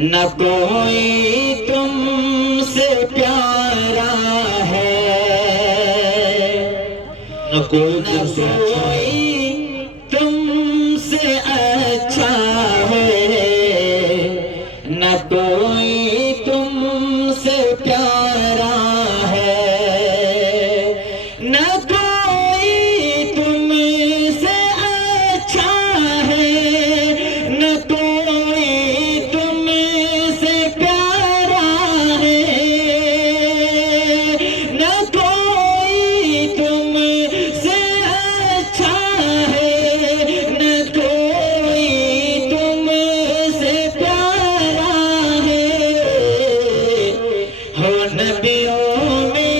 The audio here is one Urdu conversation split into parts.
نہ کوئی تم سے پیارا ہے، نہ کوئی تم سے اچھا ہے، نہ کوئی تم سے پیارا ہے، نہ کوئی تم سے اچھا ہے، نہ کوئی تم سے پیارا ہے، نہ کوئی تم سے اچھا ہے، نہ کوئی تم سے پیارا ہے، ہو نبیوں میں،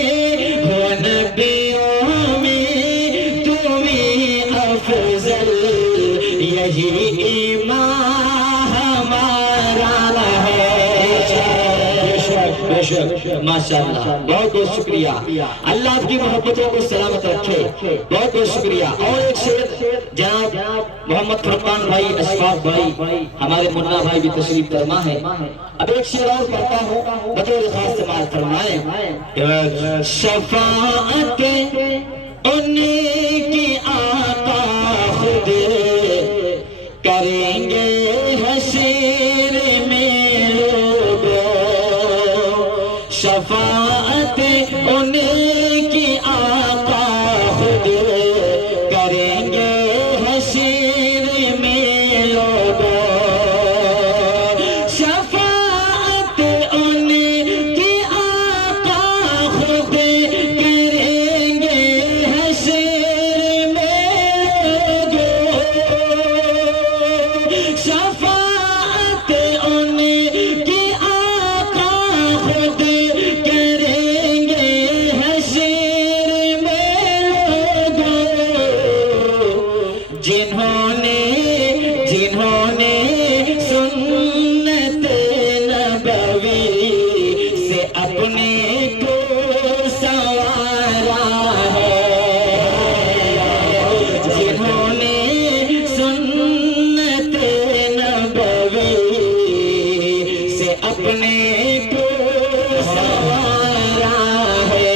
ہو نبیوں میں تمہیں افضل، یہی ایمان ہمارا ہے۔ بے شک ماشاءاللہ، بہت بہت شکریہ، اللہ آپ کی محبتوں کو سلامت رکھے، بہت بہت شکریہ۔ اور ایک شعر جناب محمد فرقان بھائی، اشفاق بھائی، ہمارے منا بھائی بھی تشریف فرما ہے، اب ایک شعر اور پڑھتا ہوں، بطور خاص سماعت فرمائیں۔ شفاعت ان کی آقا خود کریں گے حشر میں لوگوں، شفاعت ان کی آقا خود کریں گے حشر میں لوگوں، شفاعت ان کی آقا خود کریں گے حشر میں لوگوں، شفاعت ان کی آقا خود کریں گے حشر میں لوگوں، جنہوں نے سنت نبوی سے اپنے کو سنوارا ہے، جنہوں نے سنت نبوی سے اپنے کو سنوارا ہے۔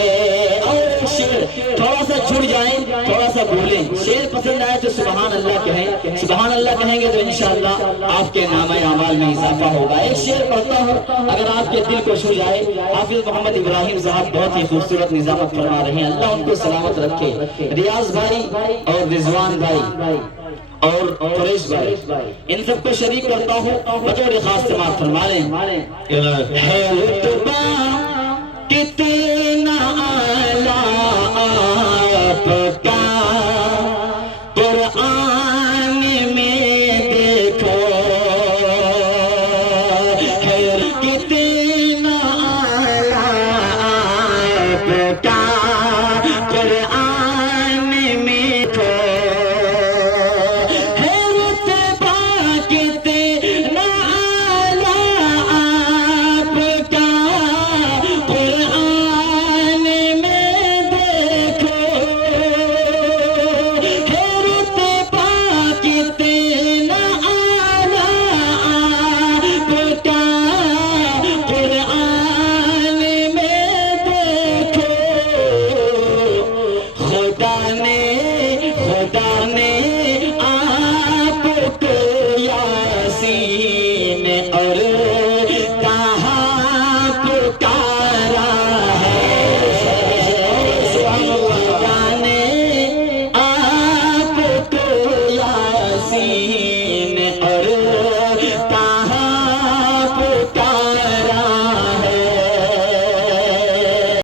اور شعر تھوڑا سا جڑ جائیں، تھوڑا سا بولیں، شعر پسند آئے تو سبحان اللہ کہیں، سبحان اللہ کہیں گے تو انشاءاللہ آپ کے نامہ اعمال میں اضافہ ہوگا۔ ایک شعر پڑھتا ہوں، اگر آپ کے دل کو چھو جائے۔ حافظ محمد ابراہیم صاحب بہت ہی خوبصورت نظامت فرما رہے ہیں، اللہ ان کو سلامت رکھے۔ ریاض بھائی اور رضوان بھائی اور قریش بھائی، ان سب کو شریک کرتا ہوں، بطور خاص سماعت فرما لیں۔ ہے رتبہ کتنا اعلیٰ آپ کا